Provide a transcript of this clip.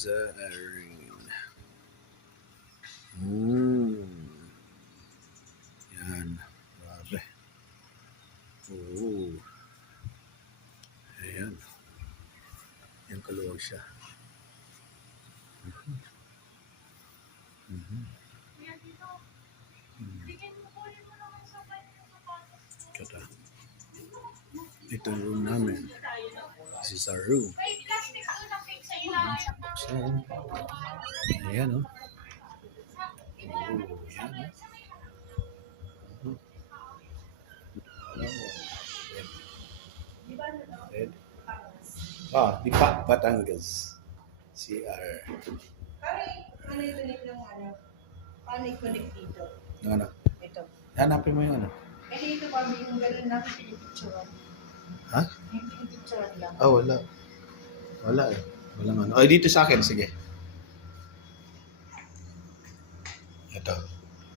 Zarin. Yan. Grabe. Oo. Ayan. Yan kaluwag siya. Ito ang room namin. This is our room. So, ayan o. Ayan o. Di pa Batangas. CR. Paano i-connect ng ano? Paano i-connect dito? Ano? Ito. Hanapin mo yung ano. Eh dito pa yung gano'n na pinipicturean. Ha? Yung pinipicturean lang. Wala. Wala eh. Walang ano. Ay, dito sa akin. Sige. Ito.